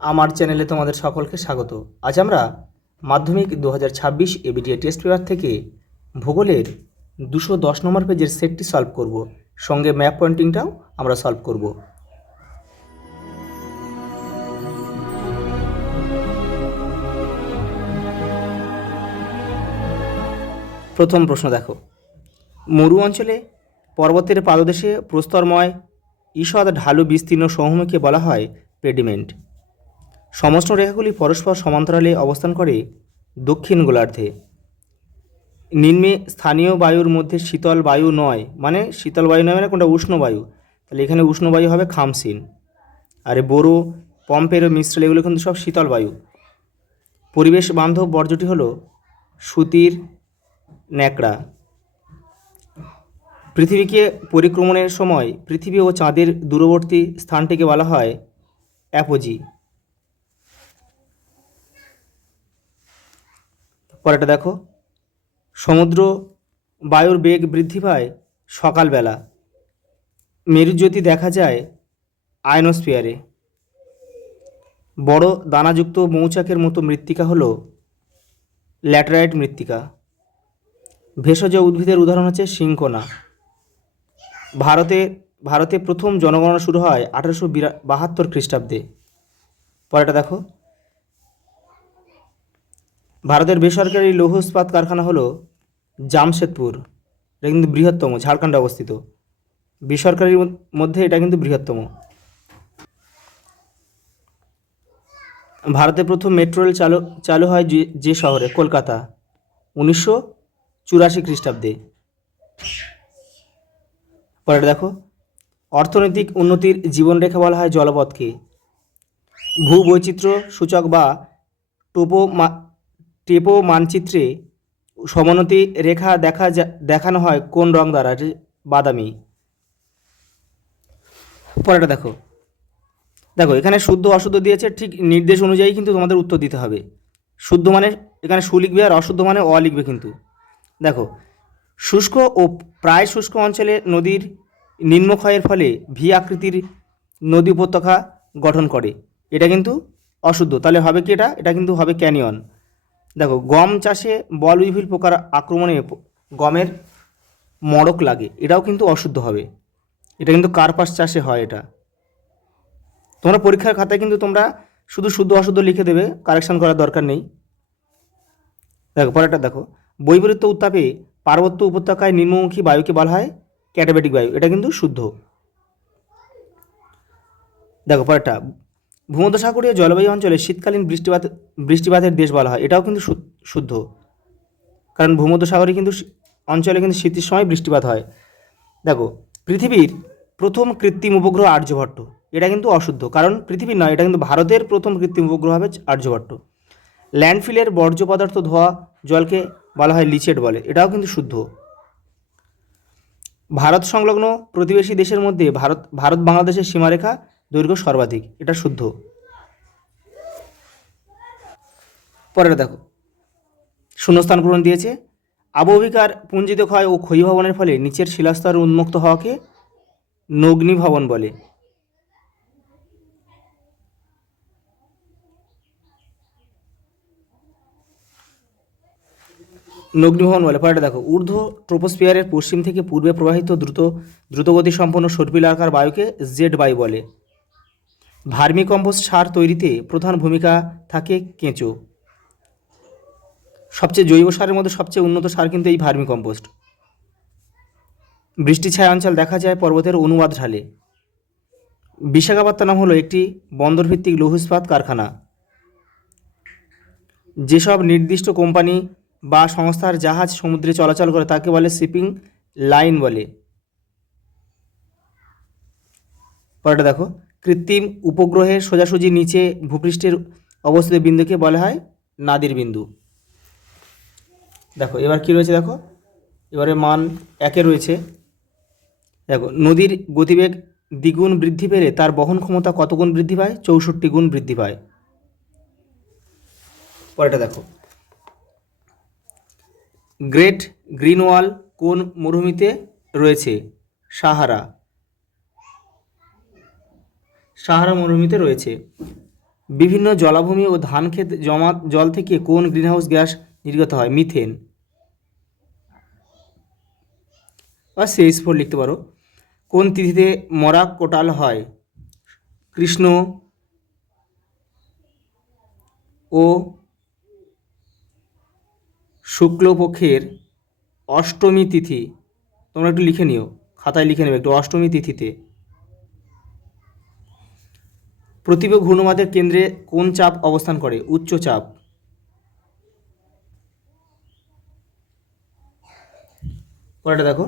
আমার চ্যানেলে তোমাদের সকলকে স্বাগত। আজ আমরা মাধ্যমিক 2026 এবিটিএ টেস্ট পেপার থেকে ভূগোলের 210 নম্বর পেজের সেটটি সলভ করব, সঙ্গে ম্যাপ পয়েন্টিংটাও আমরা সলভ করব। প্রথম প্রশ্ন দেখো, মরু অঞ্চলে পর্বতের পাদদেশে প্রস্তরময় ঈষৎ ঢালু বিস্তীর্ণ সমভূমিকে বলা হয় পেডিমেন্ট। সমষ্ণ রেখাগুলি পরস্পর সমান্তরালে অবস্থান করে দক্ষিণ গোলার্ধে। নিম্নে স্থানীয় বায়ুর মধ্যে শীতল বায়ু নয়, মানে শীতল বায়ু নয় মানে কোনটা উষ্ণ বায়ু, তাহলে এখানে উষ্ণ বায়ু হবে খামসিন। আর বোরো, পম্পের মিশ্রল এগুলো কিন্তু সব শীতল বায়ু। পরিবেশ বান্ধব বর্জ্যটি হলো সুতির ন্যাকড়া। পৃথিবীকে পরিক্রমণের সময় পৃথিবী ও চাঁদের দূরবর্তী স্থানটিকে বলা হয় অ্যাপোজি। পরেরটা দেখো, সমুদ্র বায়ুর বেগ বৃদ্ধি পায় সকালবেলা। মেরুজ্যোতি দেখা যায় আয়নোস্ফিয়ারে। বড় দানাযুক্ত মৌচাকের মতো মৃত্তিকা হলো ল্যাটেরাইট মৃত্তিকা। ভেষজ উদ্ভিদের উদাহরণ হচ্ছে সিংকোনা। ভারতে প্রথম জনগণনা শুরু হয় 1872 খ্রিস্টাব্দে। পরেরটা দেখো, ভারতের বেসরকারি লৌহ ইস্পাত কারখানা হলো জামশেদপুর। এটা কিন্তু বৃহত্তম, ঝাড়খণ্ডে অবস্থিত। বেসরকারির মধ্যে এটা কিন্তু বৃহত্তম। ভারতে প্রথম মেট্রো রেল চালু হয় যে শহরে, কলকাতা, 1984 খ্রিস্টাব্দে। পরে দেখো, অর্থনৈতিক উন্নতির জীবনরেখা বলা হয় জলপথকে। ভূবৈচিত্র্য সূচক বা টেপো মানচিত্রে সমোন্নতি রেখা দেখানো হয় কোন রং দ্বারা? বাদামি। পরেরটা দেখো, এখানে শুদ্ধ অশুদ্ধ দিয়েছে, ঠিক নির্দেশ অনুযায়ী কিন্তু তোমাদের উত্তর দিতে হবে। শুদ্ধ মানে এখানে সু লিখবে, আর অশুদ্ধ মানে অ লিখবে। কিন্তু দেখো, শুষ্ক ও প্রায় শুষ্ক অঞ্চলে নদীর নিম্নক্ষয়ের ফলে ভি আকৃতির নদী উপত্যকা গঠন করে, এটা কিন্তু অশুদ্ধ। তাহলে হবে কি? এটা কিন্তু হবে ক্যানিয়ন। দেখো, গম চাষে বল উইভিল পোকার আক্রমণে গমের মড়ক লাগে, এটাও কিন্তু অশুদ্ধ হবে। এটা কিন্তু কার্পাস চাষে হয়। এটা তোমরা পরীক্ষার খাতায় কিন্তু তোমরা শুধু শুদ্ধ অশুদ্ধ লিখে দেবে, কারেকশন করার দরকার নেই। দেখো পরেরটা দেখো, বৈপরীত্য উত্তাপে পার্বত্য উপত্যকায় নিম্নমুখী বায়ুকে বলা হয় ক্যাটাবেটিক বায়ু, এটা কিন্তু শুদ্ধ। দেখো পরেরটা, ভূমধ্যসাগরীয় জলবায়ু অঞ্চলে শীতকালীন বৃষ্টিপাতের দেশ বলা হয়, এটাও কিন্তু শুদ্ধ, কারণ ভূমধ্যসাগরীয় কিন্তু অঞ্চলে কিন্তু শীতের সময় বৃষ্টিপাত হয়। দেখো, পৃথিবীর প্রথম কৃত্রিম উপগ্রহ আর্যভট্ট, এটা কিন্তু অশুদ্ধ, কারণ পৃথিবীর নয়, এটা কিন্তু ভারতের প্রথম কৃত্রিম উপগ্রহ হবে আর্যভট্ট। ল্যান্ডফিলের বর্জ্য পদার্থ ধোয়া জলকে বলা হয় লিচেট বলে, এটাও কিন্তু শুদ্ধ। ভারত সংলগ্ন প্রতিবেশী দেশের মধ্যে ভারত বাংলাদেশের সীমারেখা দৈর্ঘ্য সর্বাধিক, এটা শুদ্ধ। পরের দেখো, শূন্যস্থান পূরণ দিয়েছে। আবহবিকার পুঞ্জিত ক্ষয় ও ক্ষয়ীভবনের ফলে নিচের শিলাস্তর উন্মুক্ত হওয়াকে নগ্নীভবন বলে। নগ্নীভবন বলে। পরেরটা দেখো, ঊর্ধ্ব ট্রোপোস্ফিয়ারের পশ্চিম থেকে পূর্বে প্রবাহিত দ্রুতগতি সম্পন্ন সর্পিলাকার বায়ুকে জেড বায়ু বলে। ভার্মিকম্পোস্ট সার তৈরিতে প্রধান ভূমিকা থাকে কেঁচো। সবচেয়ে জৈব সারের মধ্যে সবচেয়ে উন্নত সার কিন্তু এই ভার্মিকম্পোস্ট। বৃষ্টি ছায়া অঞ্চল দেখা যায় পর্বতের অনুবাদ ঢালে। বিশাখাপত্তনম হলো একটি বন্দরভিত্তিক লৌহ ইস্পাত কারখানা। যেসব নির্দিষ্ট কোম্পানি বা সংস্থার জাহাজ সমুদ্রে চলাচল করে তাকে বলে শিপিং লাইন বলে। পরেরটা দেখো, কৃত্রিম উপগ্রহের সোজাসুজি নিচে ভূপৃষ্ঠের অবস্থিত বিন্দুকে বলা হয় নাদির বিন্দু। দেখো এবার কি রয়েছে, দেখো এবারে মান 1 রয়েছে। দেখো, নদীর গতিবেগ দ্বিগুণ বৃদ্ধি পেলে তার বহন ক্ষমতা কত গুণ বৃদ্ধি পায়? 64 গুণ বৃদ্ধি পায়। পরেরটা দেখো, গ্রেট গ্রিন ওয়াল কোন মরুভূমিতে রয়েছে? সাহারা মরুভূমিতে রয়েছে। বিভিন্ন জলাভূমি ও ধান ক্ষেত জমা জল থেকে কোন গ্রিনহাউস গ্যাস নির্গত হয়? মিথেন বা CH4 লিখতে পারো। কোন তিথিতে মরা কোটাল হয়? কৃষ্ণ ও শুক্লপক্ষের অষ্টমী তিথি। তোমরা একটু লিখে নিও, খাতায় লিখে নেবে একটু, অষ্টমী তিথিতে। পৃথিবী ঘূর্ণমাদের কেন্দ্রে কোন চাপ অবস্থান করে? উচ্চ চাপ। পরেরটা দেখো,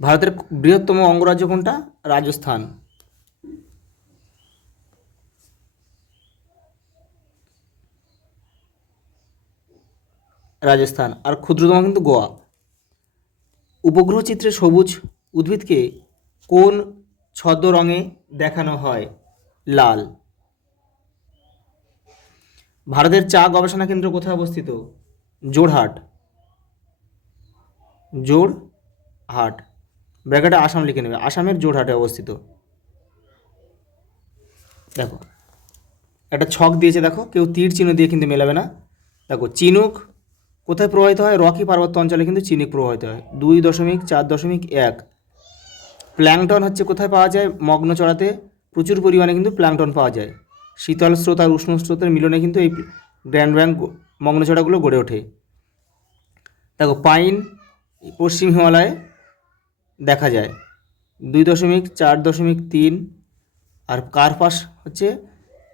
ভারতের বৃহত্তম অঙ্গরাজ্য কোনটা? রাজস্থান। রাজস্থান। আর ক্ষুদ্রতম কিন্তু গোয়া। উপগ্রহ চিত্রে সবুজ উদ্ভিদকে কোন ছদ্ম রঙে দেখানো হয়? লাল। ভারতের চা গবেষণা কেন্দ্র কোথায় অবস্থিত? জোরহাট। জোরহাট, ব্র্যাকেটে আসাম লিখে নেবে, আসামের জোরহাটে অবস্থিত। দেখো একটা ছক দিয়েছে, দেখো কেউ তীর চিহ্ন দিয়ে কিন্তু মেলাবে না। দেখো চিনুক কোথায় প্রবাহিত হয়? রকি পার্বত্য অঞ্চলে কিন্তু চিনুক প্রবাহিত হয়। 2.4.1। প্ল্যাংটন হচ্ছে কোথায় পাওয়া যায়? মগ্ন চড়াতে প্রচুর পরিমাণে কিন্তু প্ল্যাংটন পাওয়া যায়। শীতল স্রোত আর উষ্ণ স্রোতের মিলনে কিন্তু এই গ্র্যান্ড ব্যাঙ্ক মগ্নচড়াগুলো গড়ে ওঠে। দেখো পাইন পশ্চিম হিমালয়ে দেখা যায়। 2.4.3। আর কার্পাস হচ্ছে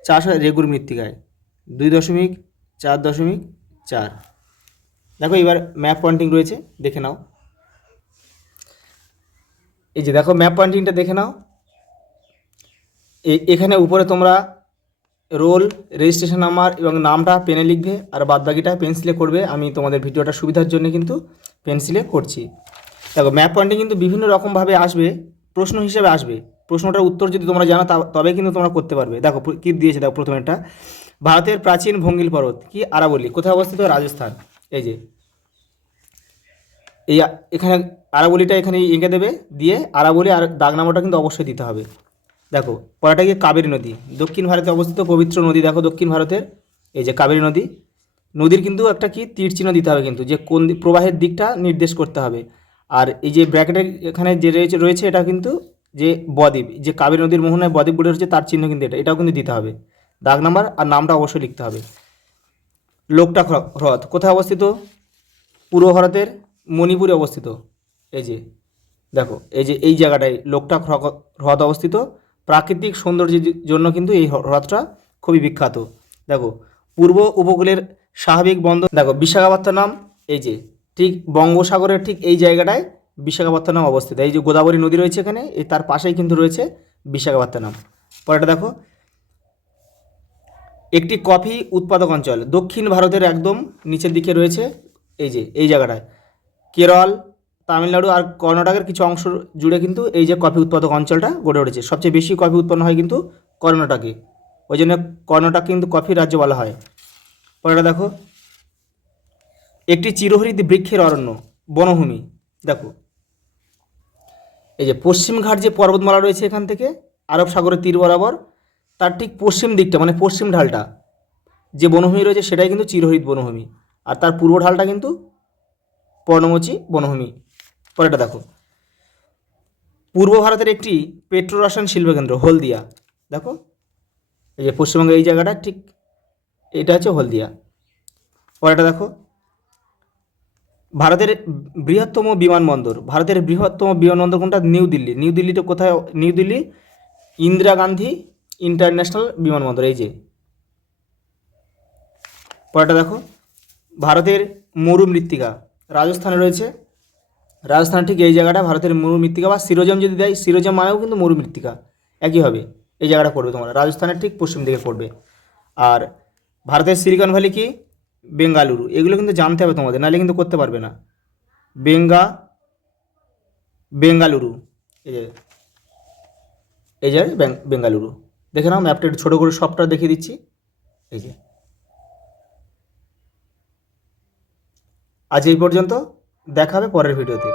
চাষ হয় রেগুর মৃত্তিকায়। 2.4.4। দেখো এবার ম্যাপ পয়েন্টিং রয়েছে, দেখে নাও। এই যে দেখো ম্যাপ পয়েন্টিংটা দেখে নাও। এখানে উপরে তোমরা রোল, রেজিস্ট্রেশন নাম্বার এবং নামটা পেনে লিখবে, আর বাদবাকিটা পেন্সিলে করবে। আমি তোমাদের ভিডিওটা সুবিধার জন্য কিন্তু পেন্সিলে করছি। দেখো ম্যাপ পয়েন্টিং কিন্তু বিভিন্ন রকমভাবে আসবে, প্রশ্ন হিসেবে আসবে। প্রশ্নটার উত্তর যদি তোমরা জানো তবে কিন্তু তোমরা করতে পারবে। দেখো কী দিয়েছে, দেখো প্রথমেরটা, ভারতের প্রাচীন ভঙ্গিল পর্বত কি? আরাবলি। কোথায় অবস্থিত? রাজস্থান। এই যে এই এখানে আরাবলিটা এখানে এঁকে দেবে, দিয়ে আরাবলি আর দাগ নাম্বারটা কিন্তু অবশ্যই দিতে হবে। দেখো পরেরটা গিয়ে কাবেরী নদী, দক্ষিণ ভারতে অবস্থিত পবিত্র নদী। দেখো দক্ষিণ ভারতের এই যে কাবেরী নদী, নদীর কিন্তু একটা কি তীর চিহ্ন দিতে হবে কিন্তু, যে কোন প্রবাহের দিকটা নির্দেশ করতে হবে। আর এই যে ব্র্যাকেটের এখানে যে রয়েছে এটা কিন্তু যে বদ্বীপ, যে কাবেরী নদীর মোহনায় বদ্বীপগুলো রয়েছে তার চিহ্ন কিন্তু এটাও কিন্তু দিতে হবে। দাগ নাম্বার আর নামটা অবশ্যই লিখতে হবে। লোকটাক হ্রদ কোথায় অবস্থিত? পূর্ব ভারতের মণিপুরে অবস্থিত। এই যে দেখো এই যে এই জায়গাটায় লোকটাক হ্রদ অবস্থিত। প্রাকৃতিক সৌন্দর্যের জন্য কিন্তু এই হ্রদটা খুবই বিখ্যাত। দেখো পূর্ব উপকূলের স্বাভাবিক বন্দর, দেখো বিশাখাপত্তনম। এই যে ঠিক বঙ্গোসাগরের ঠিক এই জায়গাটায় বিশাখাপত্তনম অবস্থিত। এই যে গোদাবরী নদী রয়েছে এখানে, এই তার পাশেই কিন্তু রয়েছে বিশাখাপত্তনম। পরেরটা দেখো, একটি কফি উৎপাদক অঞ্চল দক্ষিণ ভারতের একদম নিচের দিকে রয়েছে। এই যে এই জায়গাটায় কেরল, তামিলনাড়ু আর কর্ণাটকের কিছু অংশ জুড়ে কিন্তু এই যে কফি উৎপাদক অঞ্চলটা গড়ে উঠেছে। সবচেয়ে বেশি কফি উৎপন্ন হয় কিন্তু কর্ণাটকে, ওই জন্য কর্ণাটক কিন্তু কফির রাজ্য বলা হয়। পরেটা দেখো, একটি চিরহরিত বৃক্ষের অরণ্য বনভূমি। দেখো এই যে পশ্চিমঘাট যে পর্বতমালা রয়েছে এখান থেকে আরব সাগরের তীর বরাবর, তার ঠিক পশ্চিম দিকটা মানে পশ্চিম ঢালটা যে বনভূমি রয়েছে সেটাই কিন্তু চিরহরিত বনভূমি, আর তার পূর্ব ঢালটা কিন্তু পর্ণমোচী বনভূমি। পরেটা দেখো, পূর্ব ভারতের একটি পেট্রো রসায়ন শিল্পকেন্দ্র হলদিয়া। দেখো এই যে পশ্চিমবঙ্গে এই জায়গাটা ঠিক এটা হচ্ছে হলদিয়া। পরেটা দেখো, ভারতের বৃহত্তম বিমানবন্দর, ভারতের বৃহত্তম বিমানবন্দর কোনটা? নিউ দিল্লি। নিউ দিল্লিটা কোথায়? নিউ দিল্লি ইন্দিরা গান্ধী ইন্টারন্যাশনাল বিমানবন্দর। এই যে পরেটা দেখো, ভারতের মরু মৃত্তিকা রাজস্থানে রয়েছে। রাজস্থান ঠিক এই জায়গাটা ভারতের মরু মৃত্তিকা, বা সিরোজম যদি দেয়, সিরোজম মানেও কিন্তু মরু মৃত্তিকা একই হবে। এই জায়গাটা পড়বে তোমরা, রাজস্থানের ঠিক পশ্চিম দিকে পড়বে। আর ভারতের সিলিকন ভ্যালি কি? বেঙ্গালুরু। এগুলো কিন্তু জানতে হবে তোমাদের, নাহলে কিন্তু করতে পারবে না। বেঙ্গালুরু এই যে বেঙ্গালুরু। দেখে নাও ম্যাপটা একটু ছোটো করে সবটা দেখিয়ে দিচ্ছি। এই যে আজ এই পর্যন্ত, দেখা হবে পরের ভিডিওতে।